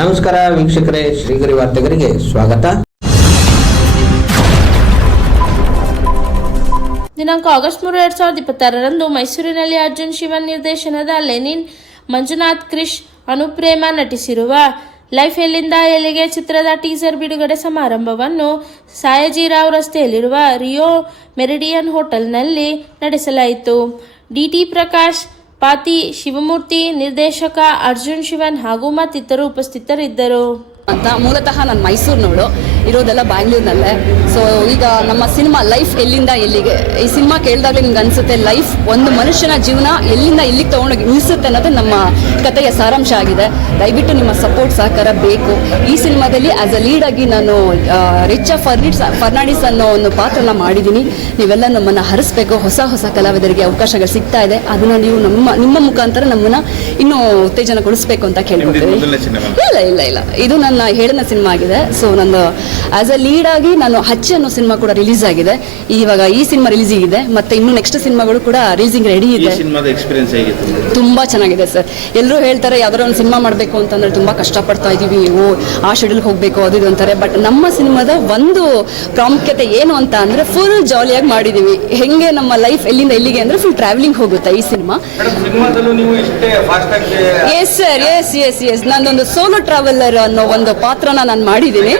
ನಮಸ್ಕಾರ ವೀಕ್ಷಕರೇ, ಶ್ರೀಗರಿ ವಾರ್ತೆಗರಿಗೆ ಸ್ವಾಗತ. ದಿನಾಂಕ ಆಗಸ್ಟ್ 3, 2026ರಂದು ಮೈಸೂರಿನಲ್ಲಿ ಅರ್ಜುನ್ ಶಿವನ್ ನಿರ್ದೇಶನದ ಲೆನಿನ್ ಮಂಜುನಾಥ್ ಕ್ರಿಶ್ ಅನುಪ್ರೇಮ ನಟಿಸಿರುವ ಲೈಫ್ ಎಲ್ಲಿಂದ ಎಲ್ಲಿಗೆ ಚಿತ್ರದ ಟೀಸರ್ ಬಿಡುಗಡೆ ಸಮಾರಂಭವನ್ನು ಸಾಯಾಜಿರಾವ್ ರಸ್ತೆಯಲ್ಲಿರುವ ರಿಯೋ ಮೆರಿಡಿಯನ್ ಹೋಟೆಲ್ನಲ್ಲಿ ನಡೆಸಲಾಯಿತು. ಡಿಟಿ ಪ್ರಕಾಶ್, ಪಾತಿ ಶಿವಮೂರ್ತಿ, ನಿರ್ದೇಶಕ ಅರ್ಜುನ್ ಶಿವನ್ ಹಾಗೂ ಮತ್ತಿತರರು ಉಪಸ್ಥಿತರಿದ್ದರು. ಅಂತ ಮೂಲತಃ ನಾನು ಮೈಸೂರಿನವಳು, ಇರೋದೆಲ್ಲ ಬ್ಯಾಂಗ್ಳೂರಿನಲ್ಲೇ. ಸೊ ಈಗ ನಮ್ಮ ಸಿನಿಮಾ ಲೈಫ್ ಎಲ್ಲಿಂದ ಎಲ್ಲಿಗೆ, ಈ ಸಿನಿಮಾ ಕೇಳಿದಾಗಲೇ ನಿಮ್ಗೆ ಅನಿಸುತ್ತೆ ಲೈಫ್ ಒಂದು ಮನುಷ್ಯನ ಜೀವನ ಎಲ್ಲಿಂದ ಎಲ್ಲಿಗೆ ತೊಗೊಂಡೋಗಿ ನಿಲ್ಲಿಸುತ್ತೆ ಅನ್ನೋದು ನಮ್ಮ ಕಥೆಯ ಸಾರಾಂಶ ಆಗಿದೆ. ದಯವಿಟ್ಟು ನಿಮ್ಮ ಸಪೋರ್ಟ್ ಸಹಕಾರ ಬೇಕು. ಈ ಸಿನಿಮಾದಲ್ಲಿ ಆ್ಯಸ್ ಅ ಲೀಡಾಗಿ ನಾನು ರಿಚಾ ಫರ್ನಾಂಡಿಸ್ ಅನ್ನೋ ಒಂದು ಪಾತ್ರನ ಮಾಡಿದ್ದೀನಿ. ನೀವೆಲ್ಲ ನಮ್ಮನ್ನು ಹರಿಸ್ಬೇಕು. ಹೊಸ ಹೊಸ ಕಲಾವಿದರಿಗೆ ಅವಕಾಶಗಳು ಸಿಗ್ತಾ ಇದೆ. ಅದನ್ನು ನೀವು ನಿಮ್ಮ ಮುಖಾಂತರ ನಮ್ಮನ್ನು ಇನ್ನೂ ಉತ್ತೇಜನಗೊಳಿಸಬೇಕು ಅಂತ ಕೇಳ್ಕೊಳ್ತೀನಿ. ಇಲ್ಲ ಇದು ನನ್ನ ಹೇಳಿನ ಸಿನಿಮಾ ಆಗಿದೆ. ಸೊ ನನ್ನ ಆಸ್ ಅ ಲೀಡ್ ಆಗಿ ನಾನು ಹಚ್ಚೆ ಅನ್ನೋ ಸಿನಿಮಾ ಕೂಡ ರಿಲೀಸ್ ಆಗಿದೆ. ಇವಾಗ ಈ ಸಿನಿಮಾ ರಿಲೀಸ್ ಆಗಿದೆ, ಮತ್ತೆ ಇನ್ನು ನೆಕ್ಸ್ಟ್ ಸಿನಿಮಾಗಳು ಕೂಡ ರಿಲೀಸಿಂಗ್ ರೆಡಿ ಇದೆ. ತುಂಬಾ ಚೆನ್ನಾಗಿದೆ ಸರ್. ಎಲ್ಲರೂ ಹೇಳ್ತಾರೆ ಯಾವ್ದಾದ್ರು ಒಂದು ಸಿನಿಮಾ ಮಾಡಬೇಕು ಅಂತಂದ್ರೆ ತುಂಬಾ ಕಷ್ಟಪಡ್ತಾ ಇದೀವಿ, ಆ ಶೆಡ್ಯೂಲ್ ಹೋಗಬೇಕು ಅದು ಇದು ಅಂತಾರೆ. ಬಟ್ ನಮ್ಮ ಸಿನಿಮಾದ ಒಂದು ಪ್ರಾಮುಖ್ಯತೆ ಏನು ಅಂತ ಅಂದ್ರೆ ಫುಲ್ ಜಾಲಿಯಾಗಿ ಮಾಡಿದೀವಿ. ಹೆಂಗೆ ನಮ್ಮ ಲೈಫ್ ಎಲ್ಲಿಂದ ಎಲ್ಲಿಗೆ ಅಂದ್ರೆ ಫುಲ್ ಟ್ರಾವೆಲಿಂಗ್ ಹೋಗುತ್ತೆ ಈ ಸಿನಿಮಾ. ಎಸ್ ಸರ್, ಎಸ್ ನಂದೊಂದು ಸೋಲೋ ಟ್ರಾವೆಲರ್ ಅನ್ನೋ ಒಂದು ಪಾತ್ರನ ನಾನು ಮಾಡಿದ್ದೀನಿ.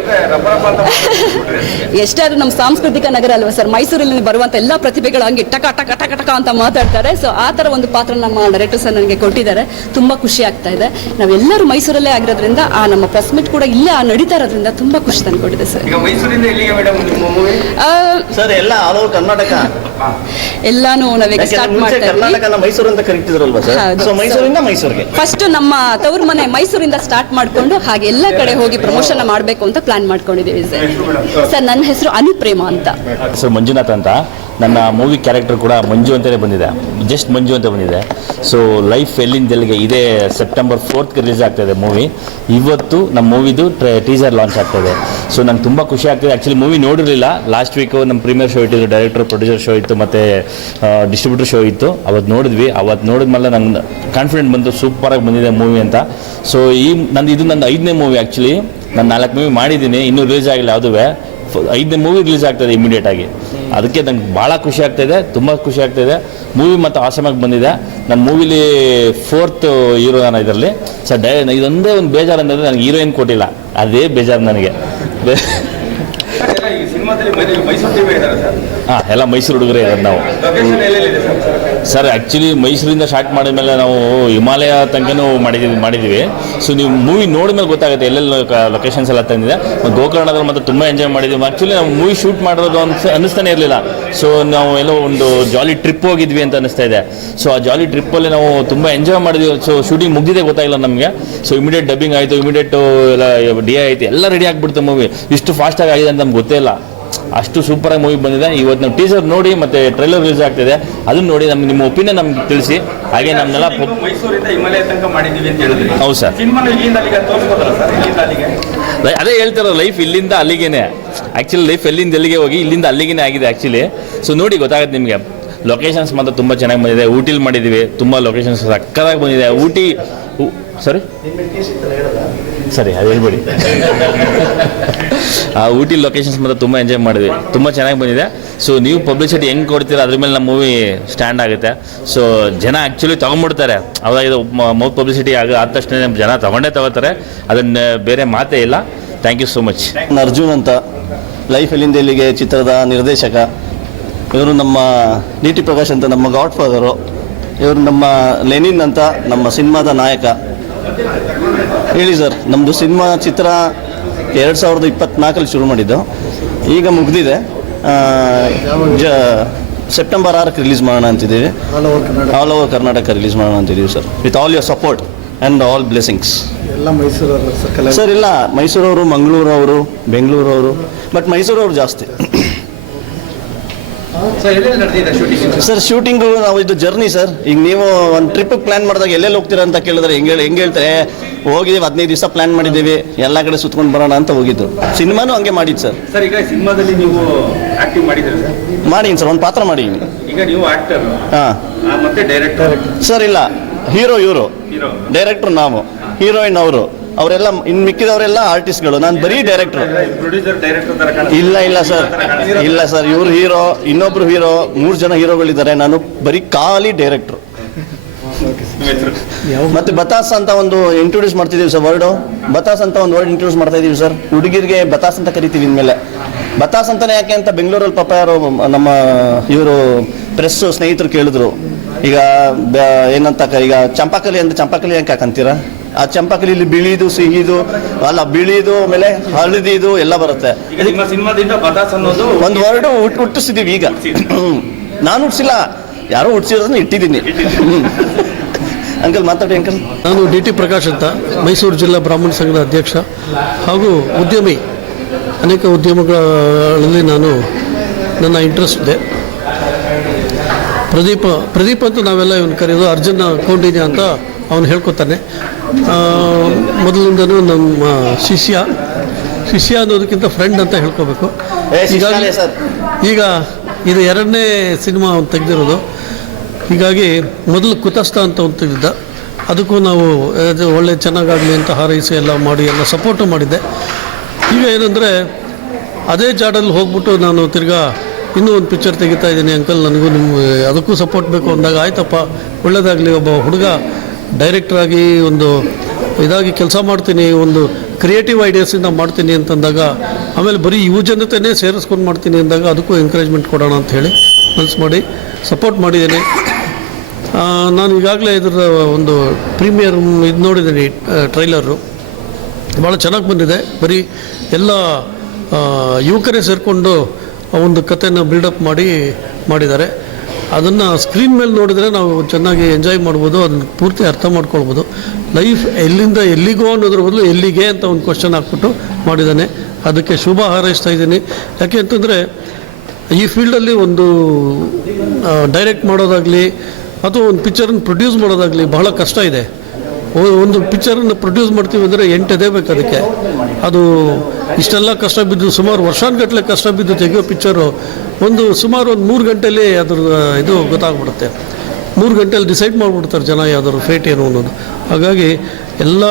ಎಷ್ಟಾದ್ರೂ ನಮ್ಮ ಸಾಂಸ್ಕೃತಿಕ ನಗರ ಅಲ್ವಾ ಸರ್, ಮೈಸೂರಲ್ಲಿ ಬರುವಂತ ಎಲ್ಲ ಪ್ರತಿಭೆಗಳು ಹಂಗೆ ಟಕ ಟಕ ಟಕ ಟಕ ಅಂತ ಮಾತಾಡ್ತಾರೆ. ಸೊ ಆ ತರ ಒಂದು ಪಾತ್ರ ನಮ್ಮ ಡೈರೆಕ್ಟರ್ ಸರ್ ನನಗೆ ಕೊಟ್ಟಿದ್ದಾರೆ. ತುಂಬಾ ಖುಷಿ ಆಗ್ತಾ ಇದೆ. ನಾವೆಲ್ಲರೂ ಮೈಸೂರಲ್ಲೇ ಆಗಿರೋದ್ರಿಂದ ಆ ನಮ್ಮ ಪ್ರೆಸ್ ಮೀಟ್ ಕೂಡ ಇಲ್ಲೇ ನಡೀತಾ ಇರೋದ್ರಿಂದ ತುಂಬಾ ಖುಷಿ ತಂದುಕೊಟ್ಟಿದೆ ಸರ್. ಸರ್ ಎಲ್ಲ ಆಲ್ ಓವರ್ ಕರ್ನಾಟಕ ಎಲ್ಲಾನು ನಾವೀಗ ಸ್ಟಾರ್ಟ್ ಮಾಡ್ತಾ ಇದ್ದೀವಿ. ಮೈಸೂರು ಅಂತ ಕರೀತಿದ್ರಲ್ವಾ ಸರ್? ಸೊ ಮೈಸೂರಿಂದ ಮೈಸೂರಿಗೆ ಫಸ್ಟ್ ನಮ್ಮ ತವರು ಮನೆ ಮೈಸೂರಿಂದ ಸ್ಟಾರ್ಟ್ ಮಾಡ್ಕೊಂಡು ಹಾಗೆ ಎಲ್ಲ ಕಡೆ ಹೋಗಿ ಪ್ರಮೋಷನ್ ಮಾಡಬೇಕು ಅಂತ ಪ್ಲಾನ್ ಮಾಡ್ಕೊಂಡಿದ್ದೀವಿ ಸರ್. ನನ್ನ ಹೆಸರು ಅನುಪ್ರೇಮ ಅಂತ. ಹೆಸರು ಮಂಜುನಾಥ್ ಅಂತ. ನನ್ನ ಮೂವಿ ಕ್ಯಾರೆಕ್ಟರ್ ಕೂಡ ಮಂಜು ಅಂತಲೇ ಬಂದಿದೆ, ಜಸ್ಟ್ ಮಂಜು ಅಂತ ಬಂದಿದೆ. ಸೊ ಲೈಫ್ ಎಲ್ಲಿಂದೆಲ್ಲಿಗೆ ಇದೇ ಸೆಪ್ಟೆಂಬರ್ 4th ರಿಲೀಸ್ ಆಗ್ತಾಯಿದೆ ಮೂವಿ. ಇವತ್ತು ನಮ್ಮ ಮೂವಿದು ಟೀಸರ್ ಲಾಂಚ್ ಆಗ್ತಾಯಿದೆ. ಸೊ ನಂಗೆ ತುಂಬ ಖುಷಿ ಆಗ್ತದೆ. ಆ್ಯಕ್ಚುಲಿ ಮೂವಿ ನೋಡಿರಲಿಲ್ಲ. ಲಾಸ್ಟ್ ವೀಕು ನಮ್ಮ ಪ್ರೀಮಿಯರ್ ಶೋ ಇಟ್ಟಿದ್ದು, ಡೈರೆಕ್ಟರ್ ಪ್ರೊಡ್ಯೂಸರ್ ಶೋ ಇತ್ತು, ಮತ್ತು ಡಿಸ್ಟ್ರಿಬ್ಯೂಟರ್ ಶೋ ಇತ್ತು. ಅವತ್ತು ನೋಡಿದ್ವಿ. ಅವತ್ತು ನೋಡಿದ್ಮೇಲೆ ನಂಗೆ ಕಾನ್ಫಿಡೆಂಟ್ ಬಂತು ಸೂಪರಾಗಿ ಬಂದಿದೆ ಮೂವಿ ಅಂತ. ಸೊ ಇದು ನನ್ನ 5ನೇ ಮೂವಿ. ಆ್ಯಕ್ಚುಲಿ ನಾನು 4 ಮೂವಿ ಮಾಡಿದ್ದೀನಿ, ಇನ್ನೂ ರಿಲೀಸ್ ಆಗಿಲ್ಲ. ಯಾವುದುವೆ 5ನೇ ಮೂವಿ ರಿಲೀಸ್ ಆಗ್ತದೆ ಇಮಿಡಿಯೇಟಾಗಿ. ಅದಕ್ಕೆ ನಂಗೆ ಭಾಳ ಖುಷಿ ಆಗ್ತಾಯಿದೆ, ತುಂಬ ಖುಷಿ ಆಗ್ತಾಯಿದೆ. ಮೂವಿ ಮತ್ತು ಆಸಮಾಗಿ ಬಂದಿದೆ. ನನ್ನ ಮೂವಿಲಿ 4th ಹೀರೋ ನಾನು ಇದರಲ್ಲಿ. ಸರ್ ಇದೊಂದೇ ಒಂದು ಬೇಜಾರು ಅಂದರೆ ನನಗೆ ಹೀರೋಯಿನ್ ಕೊಟ್ಟಿಲ್ಲ, ಅದೇ ಬೇಜಾರು ನನಗೆ. ಹಾಂ, ಎಲ್ಲ ಮೈಸೂರು ಹುಡುಗರೇ ಇರೋದು ನಾವು ಸರ್. ಆ್ಯಕ್ಚುಲಿ ಮೈಸೂರಿಂದ ಸ್ಟಾರ್ಟ್ ಮಾಡಿದ್ಮೇಲೆ ನಾವು ಹಿಮಾಲಯ ತನಕನೂ ಮಾಡಿದ್ದೀವಿ. ಸೊ ನೀವು ಮೂವಿ ನೋಡಿದ್ಮೇಲೆ ಗೊತ್ತಾಗುತ್ತೆ ಎಲ್ಲೆಲ್ಲ ಲೊಕೇಶನ್ಸ್ ಎಲ್ಲ ತಂದಿದೆ. ಗೋಕರ್ಣದಲ್ಲಿ ಮತ್ತು ತುಂಬ ಎಂಜಾಯ್ ಮಾಡಿದ್ದೀವಿ. ಆ್ಯಕ್ಚುಲಿ ನಾವು ಮೂವಿ ಶೂಟ್ ಮಾಡೋದು ಅನ್ನಿಸ್ತಾನೆ ಇರಲಿಲ್ಲ. ಸೊ ನಾವು ಎಲ್ಲೋ ಒಂದು ಜಾಲಿ ಟ್ರಿಪ್ ಹೋಗಿದ್ವಿ ಅಂತ ಅನ್ನಿಸ್ತಾ ಇದೆ. ಸೊ ಆ ಜಾಲಿ ಟ್ರಿಪ್ಪಲ್ಲಿ ನಾವು ತುಂಬ ಎಂಜಾಯ್ ಮಾಡಿದ್ವಿ. ಸೊ ಶೂಟಿಂಗ್ ಮುಗಿದಿದೆ ಗೊತ್ತಾಗಿಲ್ಲ ನಮಗೆ. ಸೊ ಇಮಿಡಿಯೇಟ್ ಡಬ್ಬಿಂಗ್ ಆಯಿತು, ಇಮಿಡಿಯೇಟು ಎಲ್ಲ ಡಿ ಆಯಿತು, ಎಲ್ಲ ರೆಡಿ ಆಗಿಬಿಡ್ತು ಮೂವಿ. ಇಷ್ಟು ಫಾಸ್ಟಾಗಿ ಆಗಿದೆ ಅಂತ ನಮ್ಗೆ ಗೊತ್ತೇ ಇಲ್ಲ. ಅಷ್ಟು ಸೂಪರಾಗಿ ಮೂವಿ ಬಂದಿದೆ. ಇವತ್ತು ನಾವು ಟೀಸರ್ ನೋಡಿ ಮತ್ತು ಟ್ರೈಲರ್ ರಿಲೀಸ್ ಆಗ್ತಿದೆ, ಅದನ್ನು ನೋಡಿ ನಿಮ್ಮ ಒಪಿನಿಯನ್ ನಮ್ಗೆ ತಿಳಿಸಿ. ಹಾಗೆ ನಮ್ಮನ್ನೆಲ್ಲ ಮೈಸೂರಿಂದ ಹಿಮಾಲಯ ತನಕ ಮಾಡಿದ್ದೀವಿ ಅಂತ ಹೇಳಿದ್ರಿ. ಹೌದು ಸರ್, ಅದೇ ಹೇಳ್ತಾರೋ ಲೈಫ್ ಇಲ್ಲಿಂದ ಅಲ್ಲಿಗೇನೆ. ಆ್ಯಕ್ಚುಲಿ ಲೈಫ್ ಎಲ್ಲಿಂದ ಎಲ್ಲಿಗೆ ಹೋಗಿ ಇಲ್ಲಿಂದ ಅಲ್ಲಿಗೇನೆ ಆಗಿದೆ ಆ್ಯಕ್ಚುಲಿ. ಸೊ ನೋಡಿ ಗೊತ್ತಾಗುತ್ತೆ ನಿಮಗೆ. ಲೊಕೇಶನ್ಸ್ ಮಾತ್ರ ತುಂಬ ಚೆನ್ನಾಗಿ ಬಂದಿದೆ. ಊಟಿಲಿ ಮಾಡಿದ್ದೀವಿ, ತುಂಬ ಲೊಕೇಶನ್ಸ್ ಸಕ್ಕತ್ತಾಗಿ ಬಂದಿದೆ. ಸರಿ ಅದು ಹೇಳ್ಬೇಡಿ. ಆ ಊಟಿ ಲೊಕೇಶನ್ಸ್ ಮಾತ್ರ ತುಂಬ ಎಂಜಾಯ್ ಮಾಡಿದ್ವಿ, ತುಂಬ ಚೆನ್ನಾಗಿ ಬಂದಿದೆ. ಸೊ ನೀವು ಪಬ್ಲಿಸಿಟಿ ಹೆಂಗೆ ಕೊಡ್ತೀರ ಅದ್ರ ಮೇಲೆ ನಮ್ಮ ಮೂವಿ ಸ್ಟ್ಯಾಂಡ್ ಆಗುತ್ತೆ. ಸೊ ಜನ ಆ್ಯಕ್ಚುಲಿ ತೊಗೊಂಡ್ಬಿಡ್ತಾರೆ. ಅವಾಗ ಇದು ಮೌತ್ ಪಬ್ಲಿಸಿಟಿ ಆದ ತಕ್ಷಣ ಜನ ತಗೋತಾರೆ. ಅದನ್ನು ಬೇರೆ ಮಾತೇ ಇಲ್ಲ. Thank you so much. Arjun ಅಂತ, ಲೈಫ್ ಎಲ್ಲಿಂದ ಎಲ್ಲಿಗೆ ಚಿತ್ರದ ನಿರ್ದೇಶಕ. ಇವರು ನಮ್ಮ ಡಿ.ಟಿ. ಪ್ರಕಾಶ್ ಅಂತ ನಮ್ಮ ಗಾಡ್ ಫಾದರು. ಇವರು ನಮ್ಮ ಲೆನಿನ್ ಅಂತ ನಮ್ಮ ಸಿನಿಮಾದ ನಾಯಕ. ಹೇಳಿ ಸರ್, ನಮ್ಮದು ಸಿನಿಮಾ ಚಿತ್ರ 2024 ಶುರು ಮಾಡಿದ್ದು, ಈಗ ಮುಗಿದಿದೆ. ಸೆಪ್ಟೆಂಬರ್ 6 ರಿಲೀಸ್ ಮಾಡೋಣ ಅಂತಿದ್ದೀವಿ. ಆಲ್ ಓವರ್ ಕರ್ನಾಟಕ ರಿಲೀಸ್ ಮಾಡೋಣ ಅಂತಿದ್ದೀವಿ sir, with all your support and all blessings. ಎಲ್ಲ ಮೈಸೂರವರು ಸರ್? ಇಲ್ಲ, ಮೈಸೂರವರು, ಮಂಗಳೂರವರು, ಬೆಂಗಳೂರವರು, ಬಟ್ ಮೈಸೂರವರು ಜಾಸ್ತಿ. ಸರ್ ಶೂಟಿಂಗು ನಾವು ಇದು ಜರ್ನಿ ಸರ್. ಈಗ ನೀವು ಒಂದು ಟ್ರಿಪ್ ಪ್ಲಾನ್ ಮಾಡಿದಾಗ ಎಲ್ಲೆಲ್ಲಿ ಹೋಗ್ತೀರಾ ಅಂತ ಕೇಳಿದ್ರೆ ಹೆಂಗೆ ಹೇಳ್ತಾರೆ, ಹೋಗಿದ್ದೀವಿ 15 ದಿವಸ ಪ್ಲಾನ್ ಮಾಡಿದ್ದೀವಿ, ಎಲ್ಲ ಕಡೆ ಸುತ್ಕೊಂಡು ಬರೋಣ ಅಂತ ಹೋಗಿದ್ದು. ಸಿನಿಮಾನು ಹಂಗೆ ಮಾಡಿದ್ದು ಸರ್. ಸರ್ ಈಗ ಸಿನಿಮಾದಲ್ಲಿ ನೀವು ಆಕ್ಟಿಂಗ್ ಮಾಡಿದ್ದೀರಿ ಸರ್? ಮಾಡೀನಿ ಸರ್, ಒಂದು ಪಾತ್ರ ಮಾಡೀನಿ. ಈಗ ನೀವು ಆಕ್ಟರ್? ಹಾಂ. ಮತ್ತೆ ಡೈರೆಕ್ಟರ್? ಸರ್ ಇಲ್ಲ, ಹೀರೋ ಇವರು, ಡೈರೆಕ್ಟರ್ ನಾವು, ಹೀರೋಯಿನ್ ಅವರು. ಅವರೆಲ್ಲ ಇನ್ನು ಮಿಕ್ಕಿದವರೆಲ್ಲ ಆರ್ಟಿಸ್ಟ್ಗಳು, ನಾನು ಬರೀ ಡೈರೆಕ್ಟ್ರು. ಪ್ರೊಡ್ಯೂಸರ್ ಡೈರೆಕ್ಟರ್ ತರ ಕಾಣ. ಇಲ್ಲ ಸರ್ ಇವ್ರು ಹೀರೋ, ಇನ್ನೊಬ್ರು ಹೀರೋ, 3 ಜನ ಹೀರೋಗಳಿದ್ದಾರೆ. ನಾನು ಬರೀ ಖಾಲಿ ಡೈರೆಕ್ಟ್ರು. ಮತ್ತೆ ಬತಾಸ್ ಅಂತ ಒಂದು ಇಂಟ್ರೊಡ್ಯೂಸ್ ಮಾಡ್ತಿದೀವಿ ಸರ್. ಬತಾಸ್ ಅಂತ ಒಂದು ವರ್ಡ್ ಇಂಟ್ರೊಡ್ಯೂಸ್ ಮಾಡ್ತಾ ಇದೀವಿ ಸರ್. ಹುಡುಗಿರಿಗೆ ಬತಾಸ್ ಅಂತ ಕರಿತೀವಿ ಇನ್ಮೇಲೆ. ಬತಾಸ್ ಅಂತಾನೆ ಯಾಕೆ ಅಂತ ಬೆಂಗಳೂರಲ್ಲಿ ಪಾಪ ಯಾರು ನಮ್ಮ ಇವರು ಪ್ರೆಸ್ ಸ್ನೇಹಿತರು ಕೇಳಿದ್ರು. ಈಗ ಏನಂತ ಈಗ ಚಂಪಾಕಲಿ ಅಂತ, ಚಂಪಾಕಲಿ ಯಾಕೆ ಹಾಕಂತೀರಾ? ಆ ಚಂಪಾಕಲಿಲಿ ಬಿಳಿದು, ಸಿಹಿದು, ಅಲ್ಲ ಬಿಳಿದು, ಆಮೇಲೆ ಹಳದಿದು ಎಲ್ಲ ಬರುತ್ತೆ. ನಿಮ್ಮ ಸಿನಿಮಾದಿಂದ ಬತಾಸ್ ಅನ್ನೋದು ಒಂದು ವರ್ಡ್ ಹುಟ್ಟಿಸಿದೀವಿ ಈಗ. ನಾನು ಹುಟ್ಟಿಸಿಲ್ಲ, ಯಾರೋ ಹುಟ್ಟಿಸಿರೋದನ್ನ ಇಟ್ಟಿದ್ದೀನಿ. ಅಂಕಲ್ ಮಾತಾಡಿ ಅಂಕಲ್. ನಾನು ಡಿ.ಟಿ. ಪ್ರಕಾಶ್ ಅಂತ, ಮೈಸೂರು ಜಿಲ್ಲಾ ಬ್ರಾಹ್ಮಣ ಸಂಘದ ಅಧ್ಯಕ್ಷ ಹಾಗೂ ಉದ್ಯಮಿ. ಅನೇಕ ಉದ್ಯಮಗಳಲ್ಲಿ ನಾನು ನನ್ನ ಇಂಟ್ರೆಸ್ಟ್ ಇದೆ. ಪ್ರದೀಪ್ ಅಂತ ನಾವೆಲ್ಲ ಇವನು ಕರೆಯೋದು. ಅರ್ಜುನ ಕೌಂಡಿನ್ಯ ಅಂತ ಅವನು ಹೇಳ್ಕೊತಾನೆ. ಮೊದಲಿಂದನೂ ನಮ್ಮ ಶಿಷ್ಯ ಅನ್ನೋದಕ್ಕಿಂತ ಫ್ರೆಂಡ್ ಅಂತ ಹೇಳ್ಕೋಬೇಕು. ಈಗ ಇದು 2ನೇ ಸಿನಿಮಾ ಅವನು ತೆಗೆದಿರೋದು. ಹೀಗಾಗಿ ಮೊದಲು ಕುತಸ್ಥ ಅಂತ ಒಂದು ತೆಗೆದಿದ್ದ, ಅದಕ್ಕೂ ನಾವು ಒಳ್ಳೆ ಚೆನ್ನಾಗಾಗಲಿ ಅಂತ ಹಾರೈಸಿ ಎಲ್ಲ ಮಾಡಿ ಎಲ್ಲ ಸಪೋರ್ಟು ಮಾಡಿದ್ದೆ. ಈಗ ಏನಂದರೆ ಅದೇ ಜಾಡಲ್ಲಿ ಹೋಗ್ಬಿಟ್ಟು ನಾನು ತಿರ್ಗಾ ಇನ್ನೂ ಒಂದು ಪಿಕ್ಚರ್ ತೆಗಿತಾ ಇದ್ದೀನಿ ಅಂಕಲ್, ನನಗೂ ಅದಕ್ಕೂ ಸಪೋರ್ಟ್ ಬೇಕು ಅಂದಾಗ, ಆಯ್ತಪ್ಪ ಒಳ್ಳೆಯದಾಗಲಿ, ಒಬ್ಬ ಹುಡುಗ ಡೈರೆಕ್ಟ್ರಾಗಿ ಒಂದು ಇದಾಗಿ ಕೆಲಸ ಮಾಡ್ತೀನಿ, ಒಂದು ಕ್ರಿಯೇಟಿವ್ ಐಡಿಯಾಸಿಂದ ಮಾಡ್ತೀನಿ ಅಂತಂದಾಗ, ಆಮೇಲೆ ಬರೀ ಯುವ ಜನತೆಯೇ ಸೇರಿಸ್ಕೊಂಡು ಮಾಡ್ತೀನಿ ಅಂದಾಗ ಅದಕ್ಕೂ ಎಂಕರೇಜ್ಮೆಂಟ್ ಕೊಡೋಣ ಅಂತ ಹೇಳಿ ಮನಸ್ಸು ಮಾಡಿ ಸಪೋರ್ಟ್ ಮಾಡಿದ್ದೀನಿ. ನಾನು ಈಗಾಗಲೇ ಇದರ ಒಂದು ಪ್ರೀಮಿಯರ್ ಇದು ನೋಡಿದ್ದೀನಿ, ಟ್ರೈಲರು ಭಾಳ ಚೆನ್ನಾಗಿ ಬಂದಿದೆ. ಬರೀ ಎಲ್ಲ ಯುವಕರೇ ಸೇರಿಕೊಂಡು ಒಂದು ಕಥೆನ ಬಿಲ್ಡಪ್ ಮಾಡಿದ್ದಾರೆ. ಅದನ್ನು ಸ್ಕ್ರೀನ್ ಮೇಲೆ ನೋಡಿದರೆ ನಾವು ಚೆನ್ನಾಗಿ ಎಂಜಾಯ್ ಮಾಡ್ಬೋದು, ಅದನ್ನು ಪೂರ್ತಿ ಅರ್ಥ ಮಾಡ್ಕೊಳ್ಬೋದು. ಲೈಫ್ ಎಲ್ಲಿಂದ ಎಲ್ಲಿಗೋ ಅನ್ನೋದ್ರ ಬದಲು ಎಲ್ಲಿಗೆ ಅಂತ ಒಂದು ಕ್ವಶನ್ ಹಾಕ್ಬಿಟ್ಟು ಮಾಡಿದ್ದಾನೆ. ಅದಕ್ಕೆ ಶುಭ ಹಾರೈಸ್ತಾ ಇದ್ದೀನಿ. ಯಾಕೆ ಅಂತಂದರೆ ಈ ಫೀಲ್ಡಲ್ಲಿ ಒಂದು ಡೈರೆಕ್ಟ್ ಮಾಡೋದಾಗಲಿ ಅಥವಾ ಒಂದು ಪಿಕ್ಚರನ್ನು ಪ್ರೊಡ್ಯೂಸ್ ಮಾಡೋದಾಗಲಿ ಬಹಳ ಕಷ್ಟ ಇದೆ. ಒಂದು ಪಿಕ್ಚರನ್ನು ಪ್ರೊಡ್ಯೂಸ್ ಮಾಡ್ತೀವಿ ಅಂದರೆ 8 ಎದೆ ಬೇಕು ಅದಕ್ಕೆ. ಅದು ಇಷ್ಟೆಲ್ಲ ಕಷ್ಟ ಬಿದ್ದು, ಸುಮಾರು ವರ್ಷಾನುಗಟ್ಟಲೆ ಕಷ್ಟ ಬಿದ್ದು ತೆಗೆಯೋ ಪಿಕ್ಚರು ಸುಮಾರು ಒಂದು 3 ಗಂಟೆಯಲ್ಲಿ ಅದ್ರ ಇದು ಗೊತ್ತಾಗ್ಬಿಡುತ್ತೆ. 3 ಗಂಟೆಯಲ್ಲಿ ಡಿಸೈಡ್ ಮಾಡಿಬಿಡ್ತಾರೆ ಜನ ಯಾವ್ದಾದ್ರು ಫೇಟ್ ಏನು ಅನ್ನೋದು. ಹಾಗಾಗಿ ಎಲ್ಲ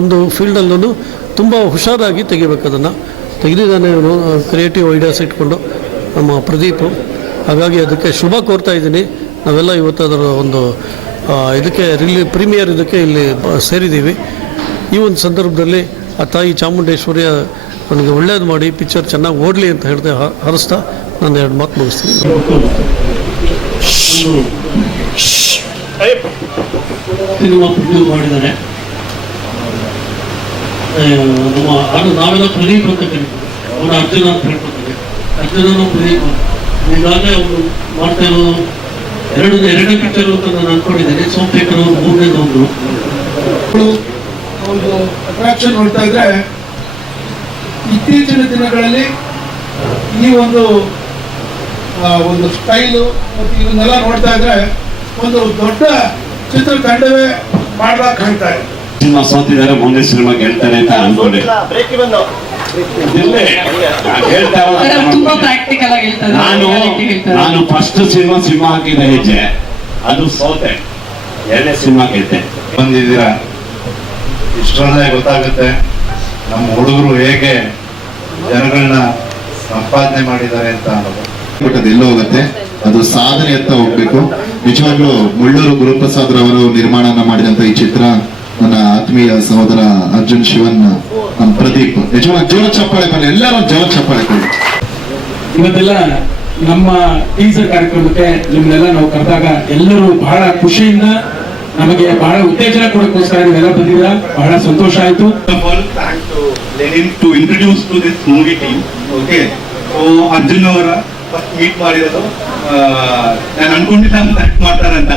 ಒಂದು ಫೀಲ್ಡಲ್ಲೂ ತುಂಬ ಹುಷಾರಾಗಿ ತೆಗಿಬೇಕು. ಅದನ್ನು ತೆಗೆದಿದ್ದಾನೆ ಇವನು, ಕ್ರಿಯೇಟಿವ್ ಐಡಿಯಾಸ್ ಇಟ್ಕೊಂಡು ನಮ್ಮ ಪ್ರದೀಪು. ಹಾಗಾಗಿ ಅದಕ್ಕೆ ಶುಭ ಕೋರ್ತಾ ಇದ್ದೀನಿ. ನಾವೆಲ್ಲ ಇವತ್ತು ಅದರ ಒಂದು ಇದಕ್ಕೆ ಪ್ರೀಮಿಯರ್ ಇದಕ್ಕೆ ಇಲ್ಲಿ ಸೇರಿದ್ದೀವಿ. ಈ ಒಂದು ಸಂದರ್ಭದಲ್ಲಿ ಆ ತಾಯಿ ಚಾಮುಂಡೇಶ್ವರಿಯ ನನಗೆ ಒಳ್ಳೇದು ಮಾಡಿ ಪಿಕ್ಚರ್ ಚೆನ್ನಾಗಿ ಓಡಲಿ ಅಂತ ಹೇಳ್ದೆ ಹರಿಸ್ತಾ ನಾನು 2 ಮಾತು ಮುಗಿಸ್ತೀನಿ. ಸಿನಿಮಾ ಪ್ರೊಡ್ಯೂಸ್ ಮಾಡಿದ್ದಾರೆ ನಾವೆಲ್ಲ ಪ್ರದೀಪ್ ಅಂತ ಕರೀತೀವಿ, ಅವನು ಅರ್ಜುನ ಅಂತ ಹೇಳ್ಕೊತಾರೆ. ಅರ್ಜುನನು ಪ್ರದೀಪ್ ಈಗಾಗಲೇ ಅವರು ಮಾಡ್ತಾ ಇರೋದು ಎರಡನೇ ಪಿಕ್ಚರ್ ಅಂತ ನಾನು ಅನ್ಕೊಂಡಿದ್ದೇನೆ. ಸೋಮಶೇಖರ್ ಅವರು 3ನೇದೊಂದು ಒಂದು ಅಟ್ರಾಕ್ಷನ್ ನೋಡ್ತಾ ಇದ್ರೆ, ಇತ್ತೀಚಿನ ದಿನಗಳಲ್ಲಿ ಈ ಒಂದು ಸ್ಟೈಲು ಮತ್ತು ಇದನ್ನೆಲ್ಲ ನೋಡ್ತಾ ಇದ್ರೆ ಒಂದು ದೊಡ್ಡ ಚಿತ್ರತಂಡವೇ ಮಾಡ್ಲಾಕ್ ಕಾಣ್ತಾ ಇದೆ. ಸಿನಿಮಾ ಸೋತಿದ್ದಾರೆ, ಮುಂದೆ ಸಿನಿಮಾ ಗೆಲ್ತಾರೆ ಅಂತ ಅನ್ಕೊಂಡೆ. ನಾನು ಫಸ್ಟ್ ಸಿನಿಮಾ ಹಾಕಿದ ಹೆಜ್ಜೆ ಅದು ಸೋತೆ, 2ನೇ ಸಿನಿಮಾ ಗೆದ್ದೆ. ಬಂದಿದ್ದೀರಾ, ಇಷ್ಟರಲ್ಲೇ ಗೊತ್ತಾಗುತ್ತೆ ನಮ್ಮ ಹುಡುಗರು ಹೇಗೆ ಜನಗಳನ್ನ ಸಂಪಾದನೆ ಮಾಡಿದ್ದಾರೆ ಅಂತ ಅನ್ನೋದು. ಎಲ್ಲೋ ಹೋಗುತ್ತೆ, ಅದು ಸಾಧನೆ ಅಂತ ಹೋಗ್ಬೇಕು. ನಿಜವಾಗ್ಲೂ ಮುಳ್ಳೂರು ಗುರುಪ್ರಸಾದ್ ರವರು ನಿರ್ಮಾಣ ಮಾಡಿದಂತ ಈ ಚಿತ್ರ ನನ್ನ ಆತ್ಮೀಯ ಸಹೋದರ ಅರ್ಜುನ್ ಶಿವನ್, ನಮ್ಮ ಪ್ರದೀಪ್, ನಿಜವಾಗ ಜೋರ ಚಪ್ಪಾಳೆ ಬರಲಿ, ಎಲ್ಲರೂ ಜೋರ ಚಪ್ಪಾಳೆ ಕೊಡಿ. ಇವತ್ತೆಲ್ಲ ನಮ್ಮ ಟೀಸರ್ ಕಾರ್ಯಕ್ರಮಕ್ಕೆ ನಿಮ್ಮನ್ನೆಲ್ಲ ನಾವು ಕರೆದಾಗ ಎಲ್ಲರೂ ಬಹಳ ಖುಷಿಯಿಂದ, ನಮಗೆ ಬಹಳ ಉತ್ತೇಜನ ಕೊಡೋಕ್ಕೋಸ್ಕರ ನೀವೆಲ್ಲ ಬಂದಿದ್ದೀರಾ. ಬಹಳ ಸಂತೋಷ ಆಯ್ತು. To introduce to this movie team. Okay, Arjun ಅವರ ಫಸ್ಟ್ ಮೀಟ್ ಮಾಡಿರೋದು ನಾನು ಅನ್ಕೊಂಡಿಲ್ಲ ಸೆಲೆಕ್ಟ್ ಮಾಡ್ತಾರಂತ.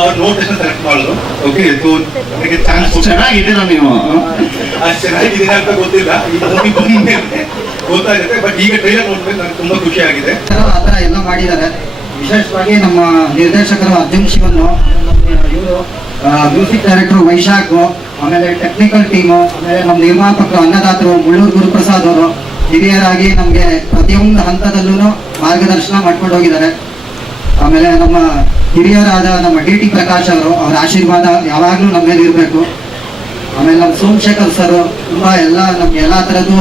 ಅವ್ರು ನೋಟೇಶನ್ ಸೆಲೆಕ್ಟ್ ಮಾಡಿದ್ರು. ಓಕೆ, ಸೊ ನನಗೆ ಚಾನ್ಸ್ ಚೆನ್ನಾಗಿದ್ದೀರಾ ನೀವು? ಚೆನ್ನಾಗಿದ್ದೀರಾ ಅಂತ ಗೊತ್ತಿಲ್ಲ, ಈ ಮೂವಿ ಬಂದ್ಮೇಲೆ ಗೊತ್ತಾಗುತ್ತೆ. ಬಟ್ ಈಗ ಟ್ರೈಲರ್ ನೋಡ್ಬೇಕು, ನನಗೆ ತುಂಬಾ ಖುಷಿ ಆಗಿದೆ. ಆ ಥರ ಎಲ್ಲ ಮಾಡಿದ್ದಾರೆ. ವಿಶೇಷವಾಗಿ ನಮ್ಮ ನಿರ್ದೇಶಕರು ಅರ್ಜುನ್ ಶಿವನ್, ಇವರು ಮ್ಯೂಸಿಕ್ ಡೈರೆಕ್ಟರ್ ವೈಶಾಖ್, ಆಮೇಲೆ ಟೆಕ್ನಿಕಲ್ ಟೀಮು, ಆಮೇಲೆ ನಮ್ಮ ನಿರ್ಮಾಪಕರು ಅನ್ನದಾತರು ಮುಳ್ಳೂರು ಗುರುಪ್ರಸಾದ್ ಅವರು ಹಿರಿಯರಾಗಿ ನಮಗೆ ಪ್ರತಿಯೊಂದು ಹಂತದಲ್ಲೂ ಮಾರ್ಗದರ್ಶನ ಮಾಡ್ಕೊಂಡು ಹೋಗಿದ್ದಾರೆ. ಆಮೇಲೆ ನಮ್ಮ ಹಿರಿಯರಾದ ನಮ್ಮ ಡಿ.ಟಿ. ಪ್ರಕಾಶ್ ಅವರು, ಅವರ ಆಶೀರ್ವಾದ ಯಾವಾಗಲೂ ನಮ್ಮ ಮೇಲೆ ಇರಬೇಕು. ನಮ್ಮ ಸೋಮಶೇಖರ್ ಸರ್ ತುಂಬಾ ನಮ್ಗೆ ಎಲ್ಲಾ ತರದ್ದು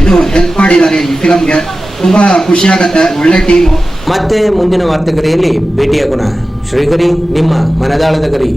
ಇದು ಹೆಲ್ಪ್ ಮಾಡಿದ್ದಾರೆ ಈ ಫಿಲಮ್ಗೆ. ತುಂಬಾ ಖುಷಿ ಆಗತ್ತೆ, ಒಳ್ಳೆ ಟೀಮು. ಮತ್ತೆ ಮುಂದಿನ ವಾರ್ತೆಗರಿಯಲ್ಲಿ ಭೇಟಿಯಾಗೋಣ. ಶ್ರೀಗರಿ, ನಿಮ್ಮ ಮನದಾಳದ ಗರಿ.